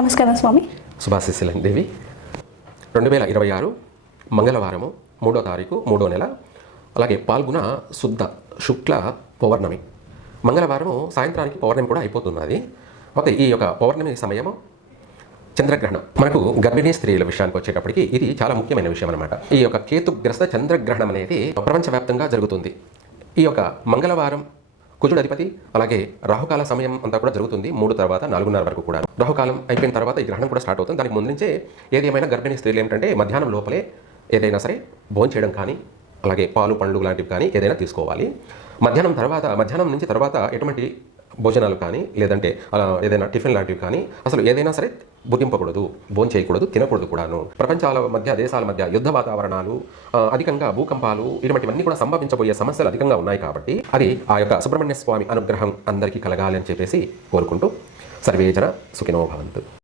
నమస్కారం స్వామి. శుభాశీస్సులందేవి. 2026 మంగళవారము 3వ తారీఖు 3వ నెల, అలాగే పాల్గొన శుద్ధ శుక్ల పౌర్ణమి. మంగళవారము సాయంత్రానికి పౌర్ణమి కూడా అయిపోతున్నది. అయితే ఈ యొక్క పౌర్ణమి సమయము చంద్రగ్రహణం. మనకు గర్భిణీ స్త్రీల విషయానికి వచ్చేటప్పటికి ఇది చాలా ముఖ్యమైన విషయం అనమాట. ఈ యొక్క కేతుగ్రస్త చంద్రగ్రహణం అనేది ప్రపంచవ్యాప్తంగా జరుగుతుంది. ఈ యొక్క మంగళవారం కుజుడు అధిపతి, అలాగే రాహుకాల సమయం అంతా కూడా జరుగుతుంది 3 తర్వాత 4:30 వరకు కూడా. రాహుకాలం అయిపోయిన తర్వాత ఈ గ్రహణం కూడా స్టార్ట్ అవుతుంది. దానికి ముందు నుంచే ఏది ఏమైనా గర్భిణీ స్త్రీలు ఏంటంటే మధ్యాహ్నం లోపలే ఏదైనా సరే భోజనం చేయడం కానీ, అలాగే పాలు పండ్లు లాంటివి కానీ ఏదైనా తీసుకోవాలి. మధ్యాహ్నం నుంచి తర్వాత ఎటువంటి భోజనాలు కానీ, లేదంటే ఏదైనా టిఫిన్ లాంటివి కానీ అసలు ఏదైనా సరే భుజింపకూడదు, భోజనం చేయకూడదు, తినకూడదు కూడాను. ప్రపంచాల మధ్య, దేశాల మధ్య యుద్ధ వాతావరణాలు, అధికంగా భూకంపాలు, ఇటువంటివన్నీ కూడా సంభవించబోయే సమస్యలు అధికంగా ఉన్నాయి. కాబట్టి అది ఆ యొక్క సుబ్రహ్మణ్య స్వామి అనుగ్రహం అందరికీ కలగాలి అని చెప్పేసి కోరుకుంటూ సర్వేజన సుఖినో భవంతు.